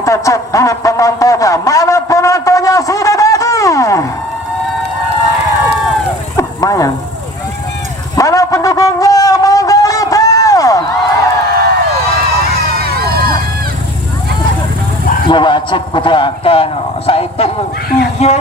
Kita cek dulu penontonnya. Mana penontonnya sudah tadi? Mayan. Mana pendukungnya? Mongolita. Ya wajib kudakan. Saya itu iya.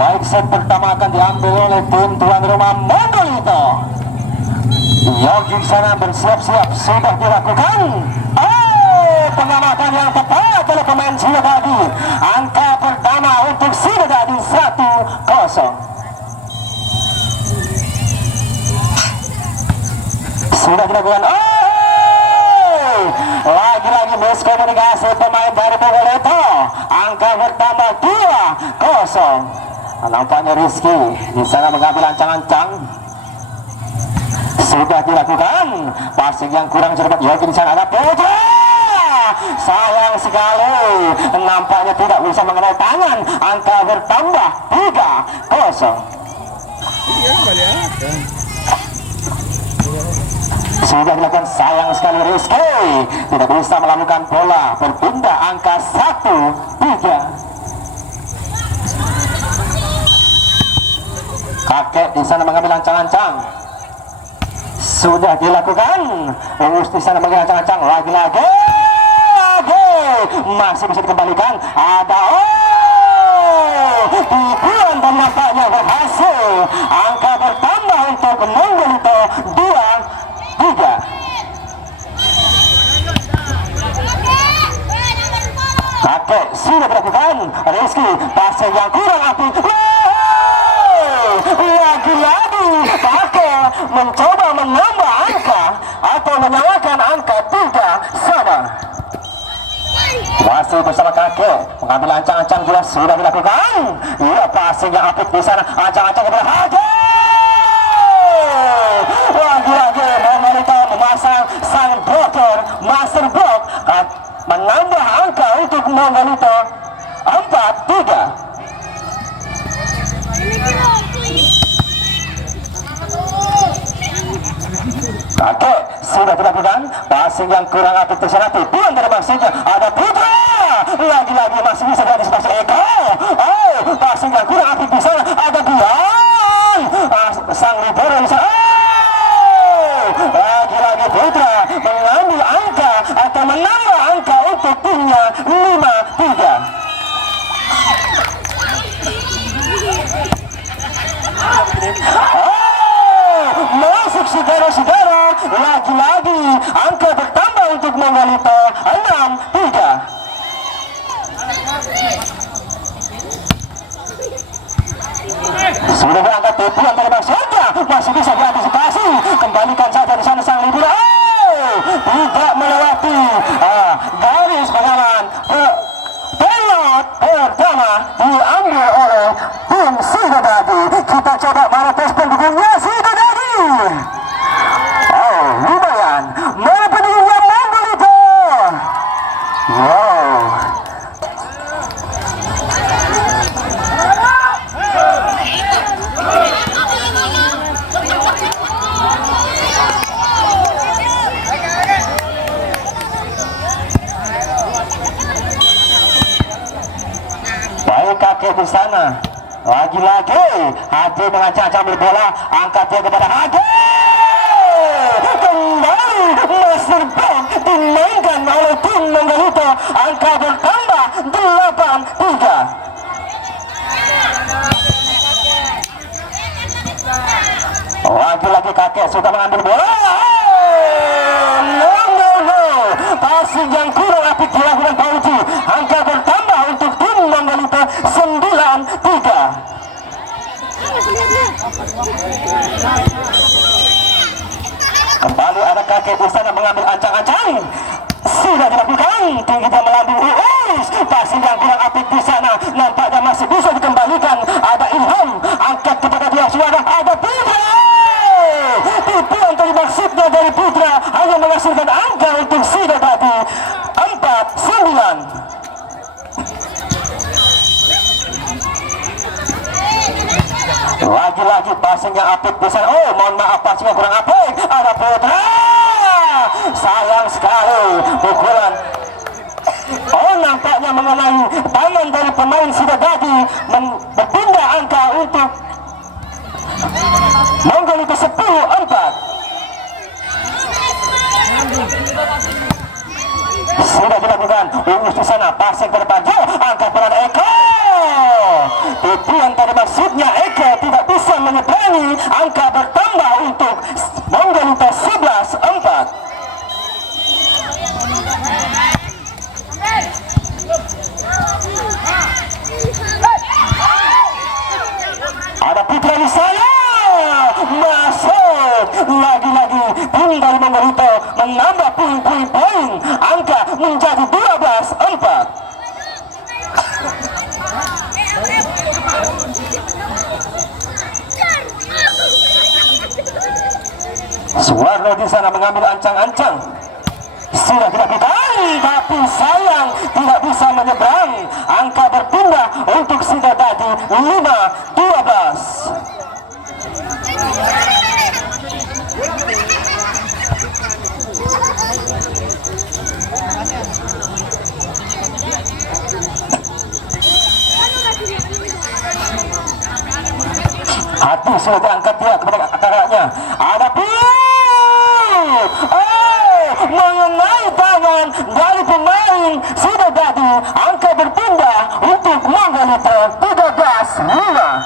Baik, set pertama akan diambil oleh tim tuan rumah Mongolito. Yogi sana bersiap-siap sudah dilakukan. Pengamatan yang tepat oleh pemain Sidodadi. Angka pertama untuk Sidodadi 1-0. Sudah dilakukan. Lagi-lagi miskomunikasi pemain dari Mongolito. Angka bertambah 2-0. Nampaknya Rizky di sana mengambil ancang-ancang. Sudah dilakukan. Passing yang kurang cermat Yogi di sana ada Putra. Sayang sekali, nampaknya tidak bisa mengenai tangan. Angka bertambah 3-0. Sudah dilakukan, sayang sekali Rizky tidak bisa melakukan bola. Berpindah angka 1-3. Kakek di sana mengambil ancang-ancang. Sudah dilakukan. Urus di sana mengambil ancang-ancang. Lagi-lagi masih bisa dikembalikan. Ada tipuan dan nampaknya berhasil. Angka bertambah untuk Mongolito 2-3. Kakek sudah berlakukan. Rizky passing yang kurang apik. Lagi-lagi kakek mencoba menambah angka atau menyamakan angka 3 sama. Masih bersama kakek mengambil ancang-ancang jelas sudah dilakukan. Iya, passing yang apik di sana. Ancang-ancang kepada Hage. Lagi-lagi Mongolito memasang sang blocker, master block, menambah angka untuk Mongolito 4-3. Kakek sudah dilakukan. Passing yang kurang apik tersana. Tipuan dari maksudnya ada Putra. Lagi-lagi masih bisa diantisipasi Eko. Passing yang kurang apik di sana ada Guang. Sang libero di sana. Lagi-lagi Putra mengambil angka atau menambah angka untuk timnya 5-3. Masuk saudara-saudara. Lagi-lagi angka bertambah untuk Mongolito 6-3. Sudah berangkat tipuan dari maksudnya. Masih bisa diantisipasi. Kembalikan saja di sana sang libero. Tidak melewati garis pengaman. Pelot pertama diambil oleh tim Sidodadi. Kita coba mana tes pendukungnya Sidodadi. Lumayan. Mana pendukungnya Mongolito. Wow. Baik, kakek di sana. Lagi-lagi Hage mengancam-ancam bola. Angkat dia kepada Hage. Kembali Master Block dimainkan oleh tim Mongolito. Angka bertambah 8-3. Lagi-lagi kakek sudah mengambil bola. No. Passing yang kurang apik dilakukan Pauji. Angka bertambah untuk tim Mongolito 9-3. Kembali ada kakek di sana mengambil ancang-ancang. Sudah dilakukan. Tingginya melambung Uus. Passing yang kurang apik di sana. Nampaknya masih bisa dikembalikan. Ada Ilham. Angkat kepada dia suara. Ada Lagi-lagi passingnya apik di sana. Oh, mohon maaf, passingnya kurang apik. Ada Putra. Sayang sekali pukulan. Oh, nampaknya mengenai tangan dari pemain Sidodadi, berpindah angka untuk Monggol ke 10-4. Sudah dilakukan urus di sana, passing ke depan jauh, angkat peran Eko. Tujuan tadi maksudnya Eko tidak bisa menyeberangi, angka bertambah untuk Monggolita 11-4. Ada Putra di sana, masuk lagi-lagi tim dari Monggolita menambah poin, angka menjadi 12-4. Suwarno di sana mengambil ancang-ancang, sudah dilakukan, tapi sayang tidak bisa menyeberang. Angka berpindah untuk Sidodadi 5-12. Hati sudah diangkat dia kepada kakaknya. Ada mengenai tangan dari pemain Sidodadi, angka berpindah untuk Monggolita 13-5.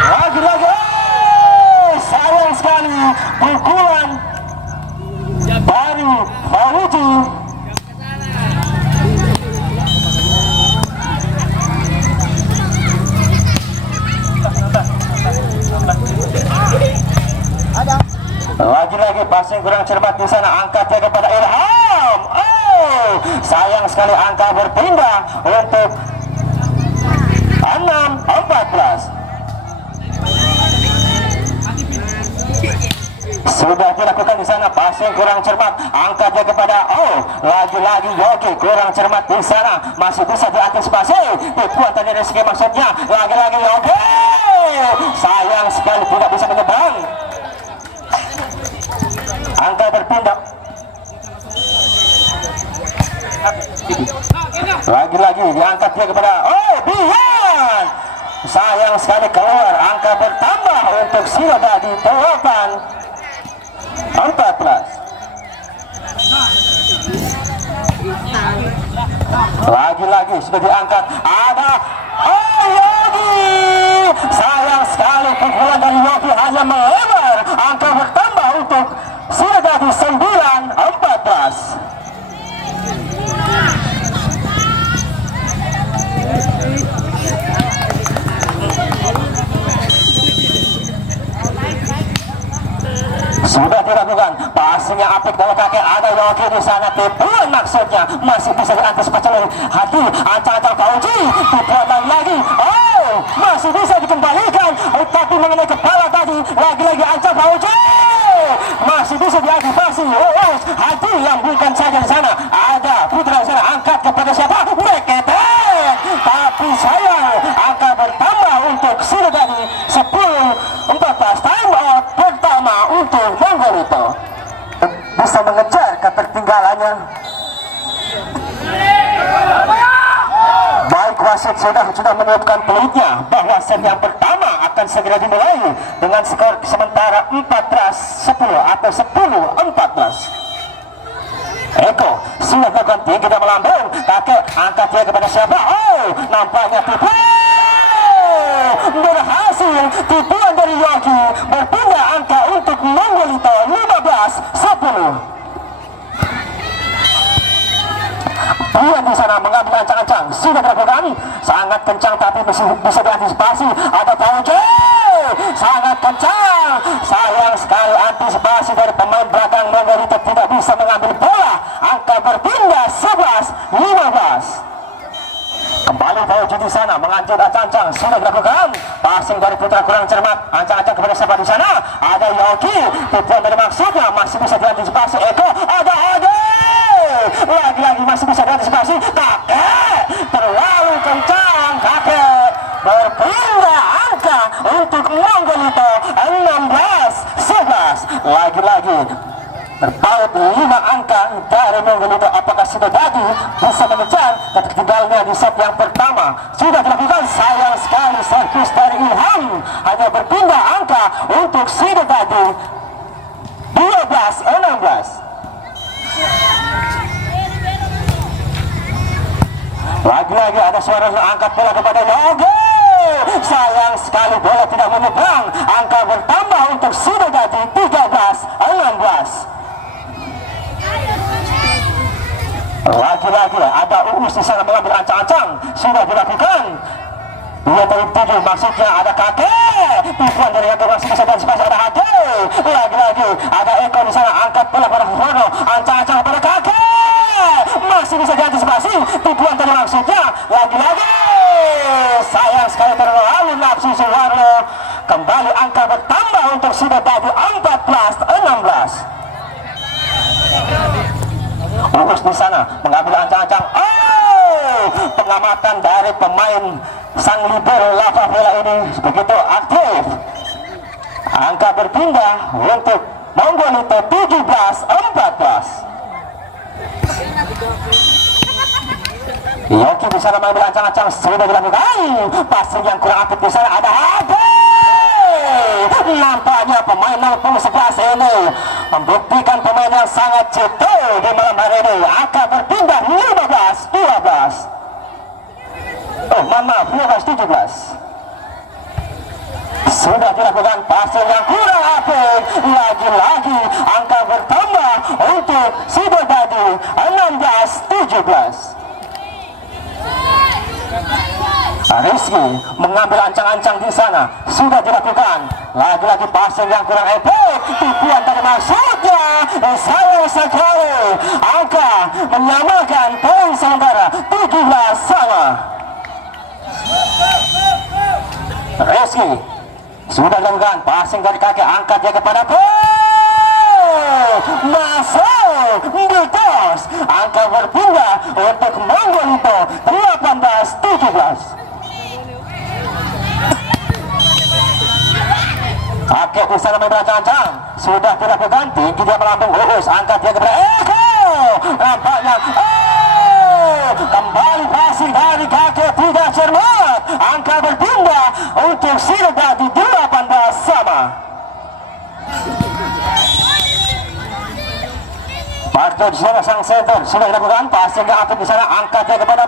Lagi-lagi sayang sekali pukulan dari Fauzi. Lagi-lagi passing kurang cermat di sana, angkatnya kepada Ilham. Oh, sayang sekali angka berpindah untuk 6-14. Sudah dilakukan di sana, passing kurang cermat, angkatnya kepada lagi-lagi Yogi kurang cermat di sana, masih bisa diantisipasi. Tipuan tadi rezeki maksudnya, lagi-lagi Yogi. Sayang sekali tidak bisa menyeberang. Angka berpindah. Lagi-lagi diangkat dia kepada Bian. Sayang sekali keluar, angka bertambah untuk Sidodadi 8-14. Lagi-lagi sudah diangkat, ada Yogi. Sayang sekali pukulan dari Yogi hanya melebar, angka bertambah untuk Sidodadi 9-14. Sudah dilakukan, passingnya apik dari kakek, ada Yogi di sana, tipuan maksudnya masih bisa diantisipasi oleh hati ancang-ancang Fauzi. Tipuan lagi, masih bisa dikembalikan, tapi mengenai kepala tadi, lagi-lagi ancang Fauzi. Masih bisa diantisipasi. Hati lambungkan saja di sana. Ada Putra di sana, angkat kepada siapa? Mekete. Tapi sayang, angka bertambah untuk Sidodadi 10-14. Time out pertama untuk Monggolita. Bisa mengejar ketertinggalannya. Baik, wasit sudah menunjukkan pelitnya bahwa set yang pertama akan segera dimulai dengan skor sementara 14-10 atau 10-14. Eko sudah melakukan tinggi dan melambung, kakek angkat dia kepada siapa? Nampaknya tipu berhasil. Tipuan dari Yogi berpindah angka untuk Monggolita 15-10. Puan di sana mengambil ancang-ancang, sudah dilakukan sangat kencang tapi bisa diantisipasi. Ada Fauzi, sangat kencang, sayang sekali antisipasi dari pemain belakang Monggolita tidak bisa mengambil bola. Angka berpindah 11-15. Kembali Fauzi di sana mengancur ancang-ancang, sudah dilakukan passing dari Putra kurang cermat, ancang-ancang kepada siapa di sana? Ada Yogi, tipuan dari maksudnya masih bisa diantisipasi. Eko, ada lagi-lagi masih lagi-lagi berpaut 5 angka dari Monggolito. Apakah sudah jadi bisa mengejar ketinggalannya di set yang pertama? Sudah dilakukan, sayang sekali servis dari Ilham hanya berpindah angka untuk sudah tadi 12-16. Lagi-lagi ada suara angkat bola kepada Yogi. Sayang sekali bola tidak menyeberang. Angka bertambah untuk sudah jadi 13-16. Lagi-lagi ada Uus di sana mengambil ancang-ancang. Sudah dilakukan. 2-7 maksudnya ada kakek. Tipuan dari yang masih bisa dari spasi ada Hadi. Lagi-lagi ada Eko di sana angkat bola pada Fuano. Ancang-ancang pada kakek. Masih bisa diantisipasi. Tipuan tadi maksudnya. Lagi-lagi sayang sekali terlalu nafsu Suwarno. Kembali angka bertambah untuk sudah tadi 14-16. Uus di sana mengambil ancang-ancang. Pengamatan dari pemain sang libero Lava Vela ini begitu aktif. Angka berpindah untuk Monggolito 17-14. Yoki di sana mengambil ancang-ancang, sudah dilakukan. Pasir yang kurang aktif di sana ada Hadi. Nampaknya pemain 011 ini membuktikan pemain yang sangat ceto di malam hari ini. Angka berpindah 15-12. Oh, maaf, 15-17. Sudah dilakukan pasir yang kurang apik. Lagi-lagi angka bertambah untuk sudah tadi 16-17. Rizky mengambil ancang-ancang di sana, sudah dilakukan. Lagi-lagi pasir yang kurang epik. Tipuan tadi maksudnya sayang sekali. Angka menyamakan poin sementara 17 sama. Rizky sudah dilakukan passing dari kaki, angkat dia kepada masuk ditos. Angka berpindah untuk Monggolito 18-17. Kakek di sana main berancang-ancang, sudah dilakukan, tinggi dia melambung, lurus, angkat dia kepada Eko. Nampaknya kembali passing dari kakek tidak cermat. Angka berpindah untuk Silda di 18 sama. Parto di sana sang center sudah dilakukan, passing yang aktif di sana, angkat dia kepada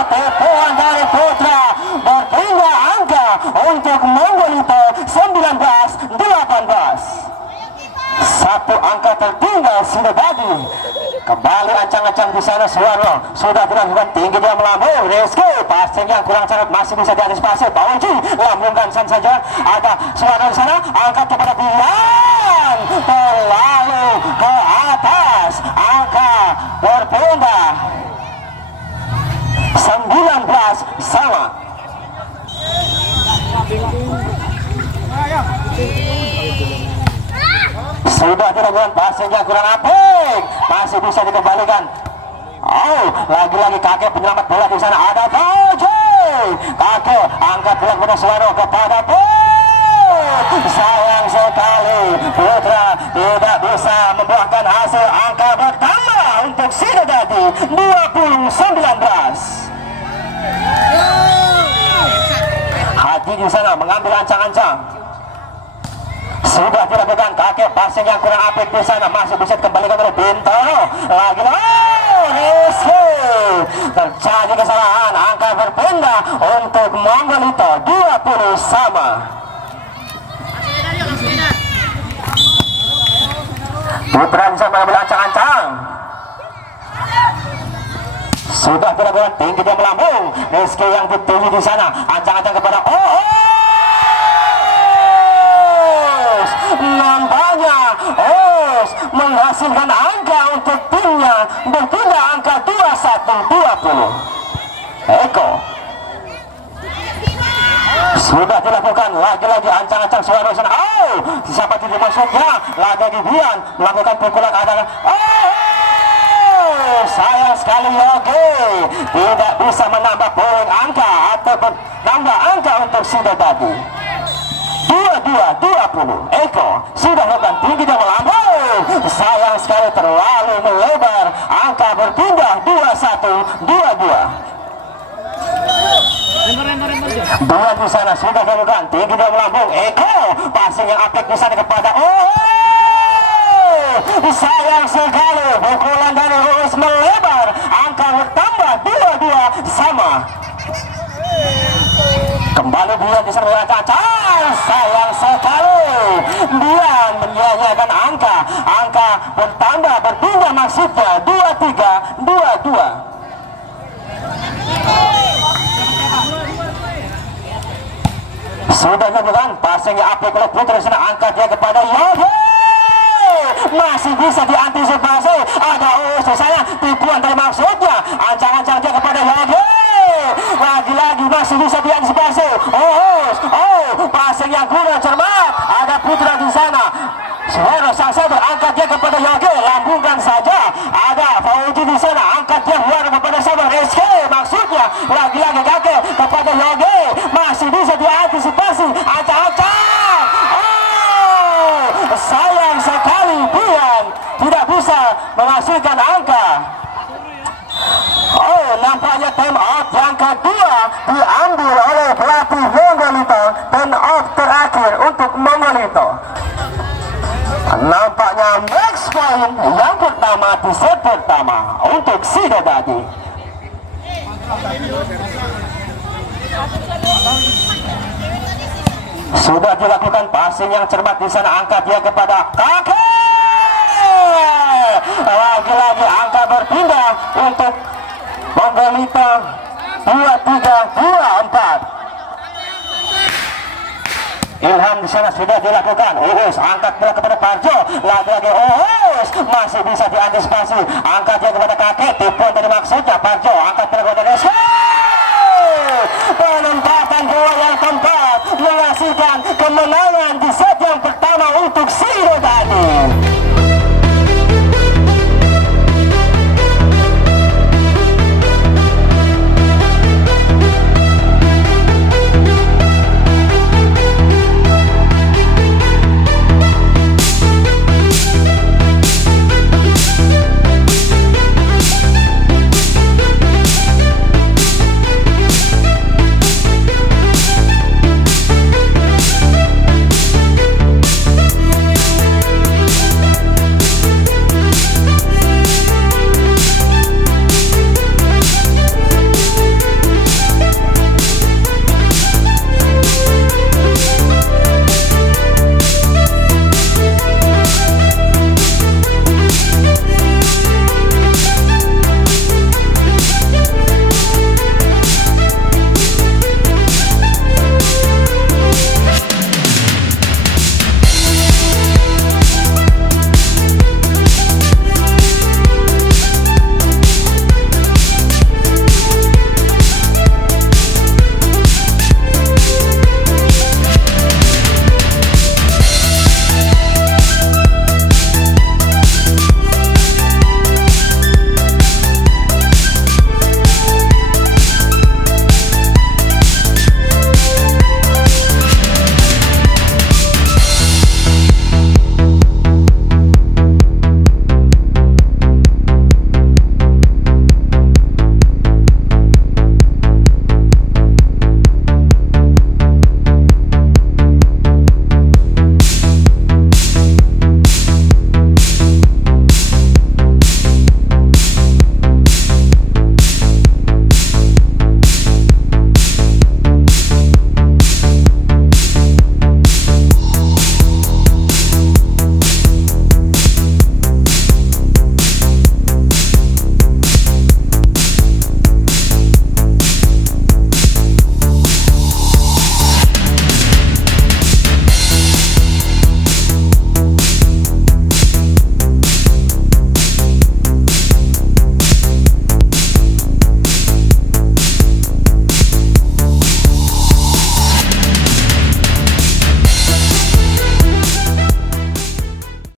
Tepuan dari Putra berpindah angka untuk Monggolito 19-18. Satu angka tertinggal sudah tadi. Kembali ancang-ancang di sana Suwarno sudah dilakukan, tinggi dia melambung. Rizky passing yang kurang cermat, masih bisa diantisipasi. Pauji lambungkan saja. Ada Suwarno di sana, angkat kepada Bian, terlalu ke atas. Angka berpindah 19 sama. Sudah dilakukan passing yang kurang apik, masih bisa dikembalikan. Lagi-lagi kakek penyelamat bola di sana ada Pauji. Kakek angkat bola kepada Suwarno kepada sayang sekali Putra tidak bisa membuahkan hasil. Angka bertambah untuk Sidodadi 20-19. Hadi di sana mengambil ancang-ancang, sudah dilakukan, kakek passing yang kurang apik di sana, masih bisa dikembalikan oleh Bintaro. Rizky terjadi kesalahan, angka berpindah untuk Monggolito 20 sama. Putra bisa mengambil ancang-ancang, sudah dilakukan, tinggi dia melambung. Rizky yang dituju di sana, ancang-ancang kepada nampaknya menghasilkan angka untuk timnya, berpindah angka 21-20. Eko sudah dilakukan, lagi-lagi ancang-ancang Suwarno sana. Siapa tidak maksudnya, lagi-lagi Bian melakukan pukulan ada. Sayang sekali Yogi tidak bisa menambah poin angka atau menambah angka untuk Sidodadi. 22-20. Eko sudah melakukan Dua di sana sudah dilakukan, tinggi dan melambung. Eko passing yang apik di sana kepada sayang sekali pukulan dari Uus melebar, angka bertambah 2-2 sama. Kembali Bian di sana cacar, sayang sekali Bian menyia-nyiakan angka bertambah berpindah maksudnya 2-3 2-2. Sudah dilakukan passing yang apik oleh Putra di sana, angkat dia kepada Yogi, masih bisa diantisipasi. Ada Uus di sana, tipuan dari maksudnya, ancang-ancang dia kepada Yogi, lagi-lagi masih bisa diantisipasi. Passing yang kurang cermat, ada Putra di sana. Suara sang sabar, angkat dia kepada Yogi, lambungkan saja. Ada Fauji di sana, angkat dia luar kepada sabar. SK maksudnya, lagi-lagi kaki kepada Yogi, masih bisa diantisipasi. Acak-acak. Sayang sekali Bian tidak bisa menghasilkan angka. Nampaknya time out yang kedua diambil oleh pelatih Monggolito. Time out terakhir untuk Monggolito. Nampaknya max point yang pertama di set pertama untuk Sidodadi. Sudah dilakukan passing yang cermat di sana, angkat dia kepada Kake. Lagi-lagi angka berpindah untuk Monggolito. 2-3-2-4. Ilham di sana sudah dilakukan. Uus angkat bola kepada Parjo, lagi-lagi Uus masih bisa diantisipasi, angkat dia kepada Kakek, tipuan dari maksudnya Parjo, angkat bola kepada Reski. Penempatan bola yang tepat menghasilkan kemenangan di set yang pertama untuk Sidodadi.